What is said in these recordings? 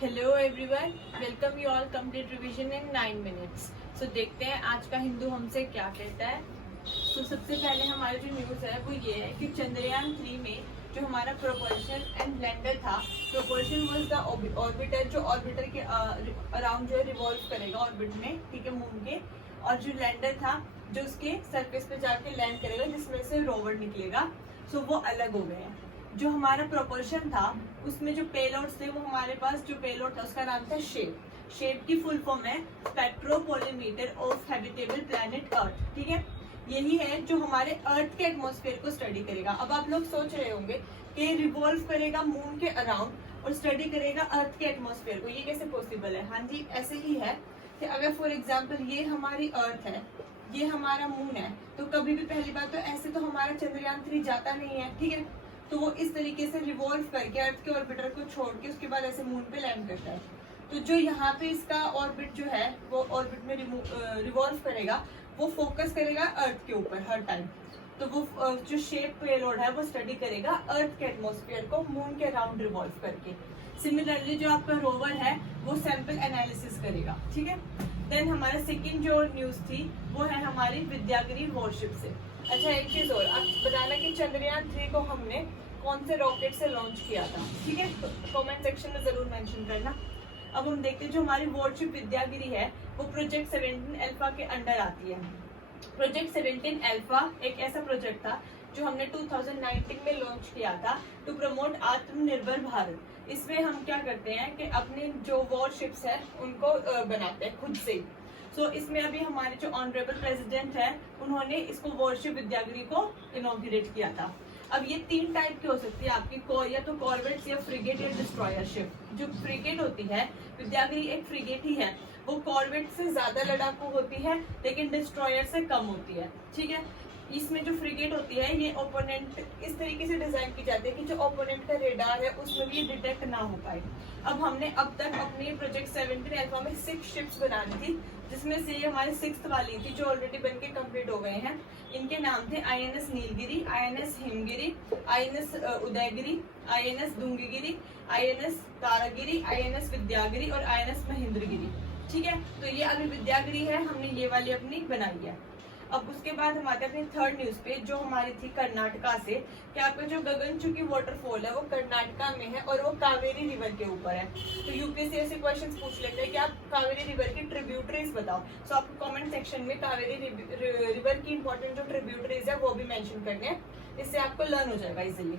Hello everyone, welcome you all complete revision in 9 minutes. So देखते हैं आज का हिंदू हमसे क्या कहता है। तो सबसे पहले हमारी जो न्यूज़ है वो ये है कि चंद्रयान 3 में जो हमारा प्रोपल्शन एंड लैंडर था, प्रोपल्शन वाज द ऑर्बिटर, जो ऑर्बिटर के अराउंड जो है रिवॉल्व करेगा ऑर्बिट में, ठीक है, मून के। और जो लैंडर था जो उसके सरफेस पे जाके लैंड करेगा, जिसमें से रोवर निकलेगा। सो वो अलग हो गए हैं। जो हमारा प्रोपल्शन था उसमें जो पेलोड्स थे, वो हमारे पास जो पेलोड था उसका नाम था शेप। शेप की फुल फॉर्म है स्पेक्ट्रोपोलीमीटर ऑफ हैबिटेबल प्लैनेट अर्थ, ठीक है। यही है जो हमारे अर्थ के एटमॉस्फेयर को स्टडी करेगा। अब आप लोग सोच रहे होंगे कि रिवॉल्व करेगा मून के अराउंड और स्टडी करेगा अर्थ के एटमॉस्फेयर को, ये कैसे पॉसिबल है? हाँ जी, ऐसे ही है कि अगर फॉर एग्जाम्पल ये हमारी अर्थ है, ये हमारा मून है, तो कभी भी पहली बात तो ऐसे तो हमारा चंद्रयान 3 जाता नहीं है, ठीक है। तो वो इस तरीके से रिवॉल्व करके अर्थ के ऑर्बिटर को छोड़ के उसके बाद ऐसे मून पे लैंड करता है। तो जो यहाँ पे इसका ऑर्बिट जो है वो ऑर्बिट में रिवॉल्व करेगा, वो फोकस करेगा अर्थ के ऊपर हर टाइम। तो वो जो शेप पेलोड है वो स्टडी करेगा अर्थ के एटमॉस्फेयर को मून के अराउंड रिवॉल्व करके। सिमिलरली जो आपका रोवर है वो सैंपल एनालिसिस करेगा, ठीक है। देन हमारा सेकेंड जो न्यूज थी वो है हमारी विद्यागिरी वॉरशिप से। अच्छा, एक चीज और आप बताना कि चंद्रयान 3 को हमने कौन से रॉकेट से लॉन्च किया था, ठीक है, तो कमेंट सेक्शन में जरूर मेंशन करना। अब हम देखते हैं जो हमारी वॉरशिप विद्यागिरी है वो प्रोजेक्ट 17 अल्फा के अंडर आती है। प्रोजेक्ट 17 अल्फा एक ऐसा प्रोजेक्ट था जो हमने 2019 में लॉन्च किया था टू प्रमोट आत्मनिर्भर भारत। इसमें हम क्या करते हैं कि अपने जो वॉरशिप्स है उनको बनाते हैं खुद से। सो इसमें अभी हमारे जो ऑनरेबल प्रेसिडेंट है उन्होंने इसको वॉरशिप विद्यागिरी को इनॉग्रेट किया था। अब ये 3 टाइप की हो सकती है आपकी, या तो कॉर्वेट्स या फ्रिगेट या डिस्ट्रॉयर शिप। जो फ्रिगेट होती है, विद्यागिरी एक फ्रिगेट ही है, वो कॉर्वेट से ज्यादा लड़ाकू होती है लेकिन डिस्ट्रॉयर से कम होती है, ठीक है। इसमें जो फ्रिगेट होती है ये ओपोनेंट इस तरीके से डिजाइन की जाती है कि जो ओपोनेंट का रेडार है उसमें भी ये डिटेक्ट ना हो पाए। अब हमने अब तक अपने प्रोजेक्ट 17 अल्फा में 6 शिप्स बनानी थी, जिसमें से ये हमारी 6th वाली थी जो ऑलरेडी बनके कंप्लीट हो गए हैं। इनके नाम थे INS Nilgiri, INS Himgiri, INS Udayagiri, INS दुंगगिरी, INS Taragiri, INS Vidyagiri और INS महेंद्रगिरी, ठीक है। तो ये अभी विद्यागिरी है, हमने ये वाली अपनी बनाई है। अब उसके बाद हम आते हैं अपनी थर्ड न्यूज पे जो हमारी थी कर्नाटका से, कि आपका जो गगनचुकी वाटरफॉल है वो कर्नाटका में है और वो कावेरी रिवर के ऊपर है। तो यूपीएससी ऐसे क्वेश्चंस पूछ लेते हैं कि आप कावेरी रिवर की ट्रिब्यूटरीज बताओ। सो आपको कमेंट सेक्शन में कावेरी रिवर की इंपॉर्टेंट जो ट्रिब्यूटरीज है वो भी मेंशन करने हैं, इससे आपको लर्न हो जाएगा इजिली।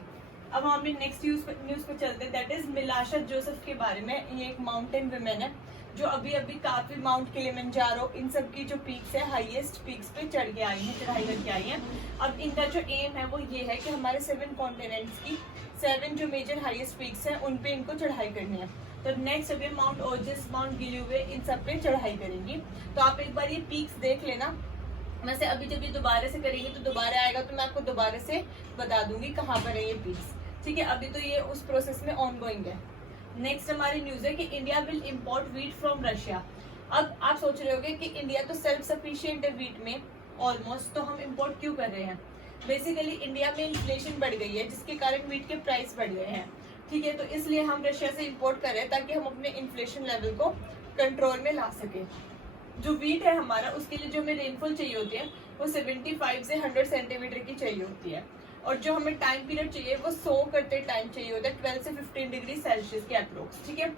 अब हम अपनी नेक्स्ट न्यूज पे चलते हैं, दैट इज मिलाशा जोसेफ के बारे में। ये एक माउंटेन वुमेन है जो अभी अभी काफी माउंट किलिमंजारो इन सब की जो पीक्स है, हाईएस्ट पीक्स पे चढ़ के आई हैं, चढ़ाई करके आई हैं। अब इनका जो एम है वो ये है कि हमारे 7 कॉन्टिनेंट्स की 7 जो मेजर हाईएस्ट पीक्स हैं उन पे इनको चढ़ाई करनी है। तो नेक्स्ट अभी माउंट ओजस, माउंट गिलुवे, इन सब पे चढ़ाई करेंगी। तो आप एक बार ये पीक्स देख लेना। वैसे अभी जब ये दोबारा से करेंगे तो दोबारा आएगा तो मैं आपको दोबारा से बता दूंगी कहाँ पर है ये पीक्स, ठीक है। अभी तो ये उस प्रोसेस में ऑन गोइंग है। नेक्स्ट हमारी न्यूज है कि India will import wheat from Russia. अब आप सोच रहे होंगे कि इंडिया तो सेल्फ सफिशिएंट है व्हीट में ऑलमोस्ट, तो हम इंपोर्ट क्यों कर रहे हैं? बेसिकली इंडिया में इन्फ्लेशन बढ़ गई है जिसके कारण व्हीट के प्राइस बढ़ गए हैं, ठीक है। तो इसलिए हम रशिया से इंपोर्ट कर रहे हैं ताकि हम अपने इन्फ्लेशन लेवल को कंट्रोल में ला सके। जो व्हीट है हमारा उसके लिए जो हमें रेनफॉल चाहिए होती है वो 75 से 100 सेंटीमीटर की चाहिए होती है, और जो हमें टाइम पीरियड चाहिए वो सो करते टाइम चाहिए होता है 12 से 15 डिग्री सेल्सियस के अप्रोक्स, ठीक है।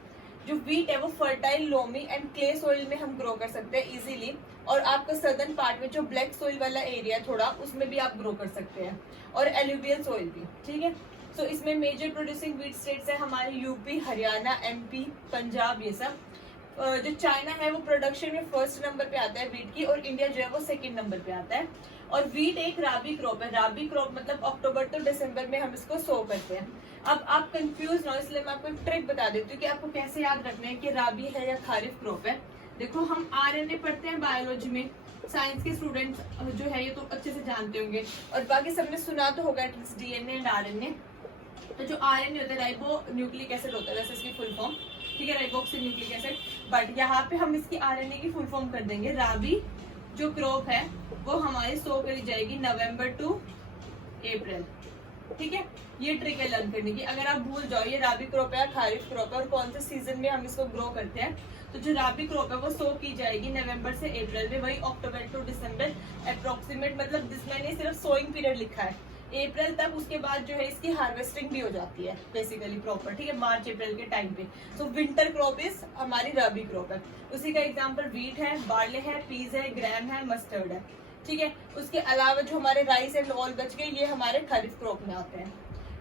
जो व्हीट है वो fertile loamy and clay soil में हम ग्रो कर सकते हैं इजीली, और आपका सदर्न पार्ट में जो ब्लैक सॉइल वाला एरिया थोड़ा उसमें भी आप ग्रो कर सकते हैं, और एल्यूवियल सॉइल भी, ठीक है। सो इसमें मेजर प्रोड्यूसिंग व्हीट स्टेट्स है हमारे यूपी, हरियाणा, MP, पंजाब, ये सब। जो चाइना है वो प्रोडक्शन में फर्स्ट नंबर पे आता है व्हीट की, और इंडिया जो है वो सेकंड नंबर पे आता है। और व्हीट एक राबी क्रॉप है, राबी क्रॉप मतलब अक्टूबर तो दिसंबर में हम इसको सो करते हैं। अब आप कंफ्यूज ना हो इसलिए मैं आपको एक ट्रिक बता देती हूँ कि आपको कैसे याद रखना है कि राबी है या खारिफ क्रॉप है। देखो, हम RNA पढ़ते हैं बायोलॉजी में, साइंस के स्टूडेंट्स जो है ये तो अच्छे से जानते होंगे, और बाकी सबने सुना तो होगा एटलीस्ट DNA एंड RNA। तो जो RNA होता है राइबो न्यूक्लिक एसिड होता है, वैसे इसकी फुल फॉर्म, ठीक है, राइबोक्सिल न्यूक्लिक एसिड। बट यहाँ पे हम इसकी RNA की फुल फॉर्म कर देंगे। राबी जो क्रॉप है वो हमारी सो करी जाएगी नवंबर टू अप्रैल, ठीक है, ये ट्रिक है लर्न करने की। अगर आप भूल जाओ ये राबी क्रॉप है या खारिफ क्रॉप है और कौन से सीजन में हम इसको ग्रो करते हैं, तो जो राबी क्रॉप है वो सो की जाएगी नवंबर से अप्रैल में, वही अक्टूबर टू दिसंबर अप्रोक्सीमेट, मतलब मैंने सिर्फ सोइंग पीरियड लिखा है अप्रैल तक। उसके बाद जो है इसकी हार्वेस्टिंग भी हो जाती है बेसिकली प्रॉपर, ठीक है, मार्च अप्रैल के टाइम पे। सो विंटर क्रॉप इज हमारी राबी क्रॉप है। उसी का एग्जांपल वीट है, बार्ले है, पीज है, ग्राम है, मस्टर्ड है, ठीक है। उसके अलावा जो हमारे राइस एंड ऑल बच गए ये हमारे खरीफ क्रॉप में आते हैं।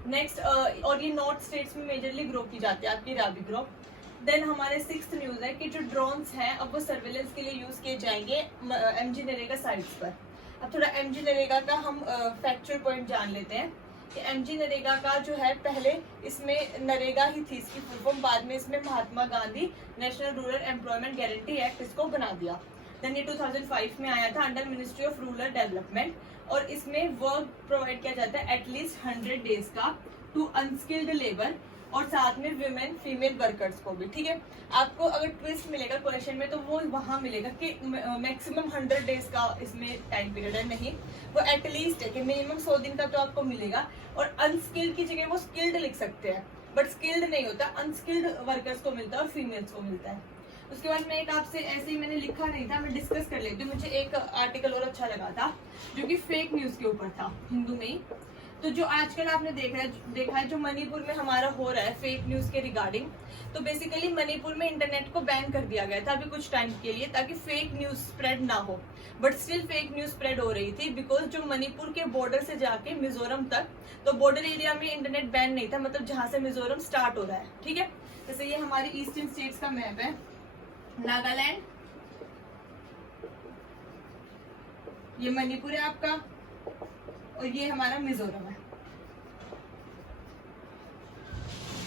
नेक्स्ट और ये नॉर्थ स्टेट्स में मेजरली ग्रो की जाती है आपकी राबी क्रॉप। देन हमारे 6th न्यूज है कि जो ड्रोन्स हैं अब वो सर्वेलेंस के लिए यूज किए जाएंगे एमजी नरेगा साइट्स पर। अब थोड़ा एमजी नरेगा का हम फैक्चुअल पॉइंट जान लेते हैं कि एमजी नरेगा का जो है पहले इसमें नरेगा ही थी इसकी फुल फॉर्म, बाद में इसमें Mahatma Gandhi national rural employment guarantee act इसको बना दिया। देन ये 2005 में आया था under ministry of rural development, और इसमें वर्क प्रोवाइड किया जाता है एटलीस्ट 100 डेज का टू अनस्किल्ड लेबर और साथ में विमेन फीमेल वर्कर्स को भी, ठीक है। आपको अगर ट्विस्ट मिलेगा क्वेश्चन में तो वो वहां मिलेगा कि मैक्सिमम 100 डेज का इसमें टाइम पीरियड है, नहीं, वो एटलीस्ट है कि मिनिमम 100 दिन का तो आपको मिलेगा। और अनस्किल्ड की जगह वो स्किल्ड लिख सकते हैं, बट स्किल्ड नहीं होता, अनस्किल्ड वर्कर्स को मिलता है और फीमेल्स को मिलता है। उसके बाद मैं एक आपसे ऐसे ही मैंने लिखा नहीं था, मैं डिस्कस कर लेती हूँ। मुझे एक आर्टिकल और अच्छा लगा था जो कि फेक न्यूज के ऊपर था हिंदू में ही। तो जो आजकल आपने देखा है जो मणिपुर में हमारा हो रहा है फेक न्यूज के रिगार्डिंग, तो बेसिकली मणिपुर में इंटरनेट को बैन कर दिया गया था अभी कुछ टाइम के लिए ताकि फेक न्यूज स्प्रेड ना हो, but still fake news spread हो रही थी बिकॉज जो मणिपुर के बॉर्डर से जाके मिजोरम तक, तो बॉर्डर एरिया में इंटरनेट बैन नहीं था, मतलब जहां से मिजोरम स्टार्ट हो रहा है, ठीक है। जैसे ये हमारी ईस्टर्न स्टेट्स का मैप है, नागालैंड, ये मणिपुर है आपका, और ये हमारा मिजोरम है,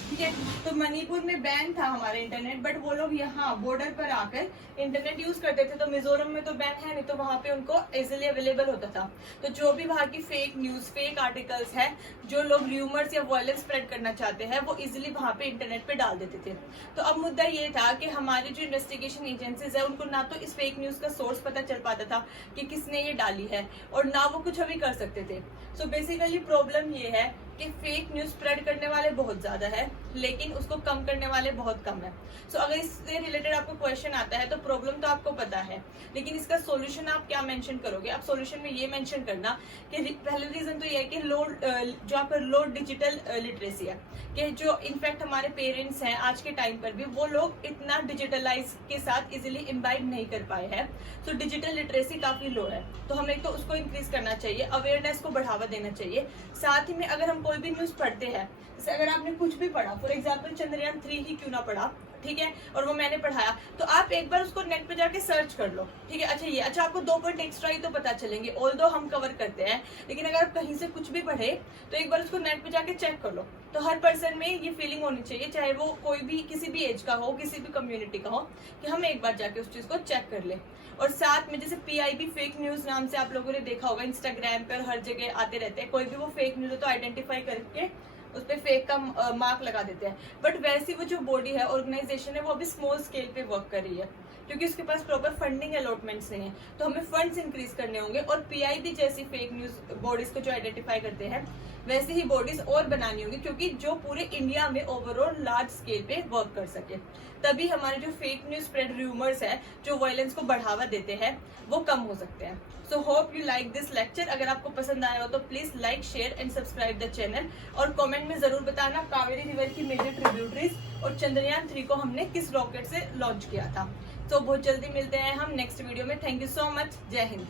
ठीक है। तो मणिपुर में बैन था हमारा इंटरनेट, बट वो लोग यहाँ बॉर्डर पर आकर इंटरनेट यूज करते थे, तो मिजोरम में तो बैन है नहीं, तो वहां पे उनको इजिली अवेलेबल होता था। तो जो भी वहां की फेक न्यूज फेक आर्टिकल्स है, जो लोग र्यूमर्स या वायलेंस स्प्रेड करना चाहते हैं, वो इजिली वहां पे इंटरनेट पे डाल देते थे। तो अब मुद्दा ये था कि हमारी जो इन्वेस्टिगेशन एजेंसीज है उनको ना तो इस फेक न्यूज का सोर्स पता चल पाता था कि किसने ये डाली है, और ना वो कुछ अभी कर सकते थे। सो बेसिकली प्रॉब्लम ये है कि फेक न्यूज स्प्रेड करने वाले बहुत ज्यादा है, लेकिन उसको कम करने वाले बहुत कम है। सो अगर इससे रिलेटेड आपको क्वेश्चन आता है तो प्रॉब्लम तो आपको पता है, लेकिन इसका सॉल्यूशन आप क्या मेंशन करोगे? आप सॉल्यूशन में ये मेंशन करना कि पहले रीजन तो ये है कि लो जो आपका लो डिजिटल लिटरेसी है, कि जो इनफैक्ट हमारे पेरेंट्स हैं आज के टाइम पर भी वो लोग इतना डिजिटलाइज के साथ इजिली इम्बाइब नहीं कर पाए हैं, तो डिजिटल लिटरेसी काफी लो है। तो हमें तो उसको इंक्रीज करना चाहिए, अवेयरनेस को बढ़ावा देना चाहिए। साथ ही में अगर हम कोई भी न्यूज पढ़ते हैं, जैसे अगर आपने कुछ भी पढ़ा, फॉर एग्जाम्पल चंद्रयान 3 ही क्यों ना पढ़ा, ठीक है, और वो मैंने पढ़ाया, तो आप एक बार उसको नेट पे जाके सर्च कर लो, ठीक है। अच्छा आपको 2 पॉइंट एक्स्ट्रा ही तो पता चलेंगे, ऑल्दो हम कवर करते हैं, लेकिन अगर आप कहीं से कुछ भी पढ़े तो एक बार उसको नेट पे जाके चेक कर लो। तो हर पर्सन में ये फीलिंग होनी चाहिए, चाहे वो कोई भी किसी भी एज का हो, किसी भी कम्युनिटी का हो, कि हम एक बार जाके उस चीज को चेक कर ले। और साथ में जैसे PIB फेक न्यूज नाम से आप लोगों ने देखा होगा, इंस्टाग्राम पर हर जगह आते रहते हैं, कोई भी वो फेक न्यूज तो आइडेंटिफाई करके उस पर फेक का मार्क लगा देते हैं। बट वैसी वो जो बॉडी है, ऑर्गेनाइजेशन है, वो अभी स्मॉल स्केल पे वर्क कर रही है क्योंकि उसके पास प्रॉपर फंडिंग अलॉटमेंट्स नहीं है। तो हमें फंड्स इंक्रीज करने होंगे, और PIB जैसी फेक न्यूज बॉडीज को जो आइडेंटिफाई करते हैं वैसे ही बॉडीज और बनानी होंगी, क्योंकि जो पूरे इंडिया में ओवरऑल लार्ज स्केल पे वर्क कर सके, तभी हमारे जो फेक न्यूज स्प्रेड रूमर्स है जो वायलेंस को बढ़ावा देते हैं वो कम हो सकते हैं। So hope you like this lecture. अगर आपको पसंद आया हो तो please like, share and subscribe the channel, और कमेंट में जरूर बताना कावेरी रिवर की मेजर ट्रिब्यूटरीज और चंद्रयान 3 को हमने किस रॉकेट से लॉन्च किया था। तो बहुत जल्दी मिलते हैं हम नेक्स्ट वीडियो में। Thank you so much. जय हिंद।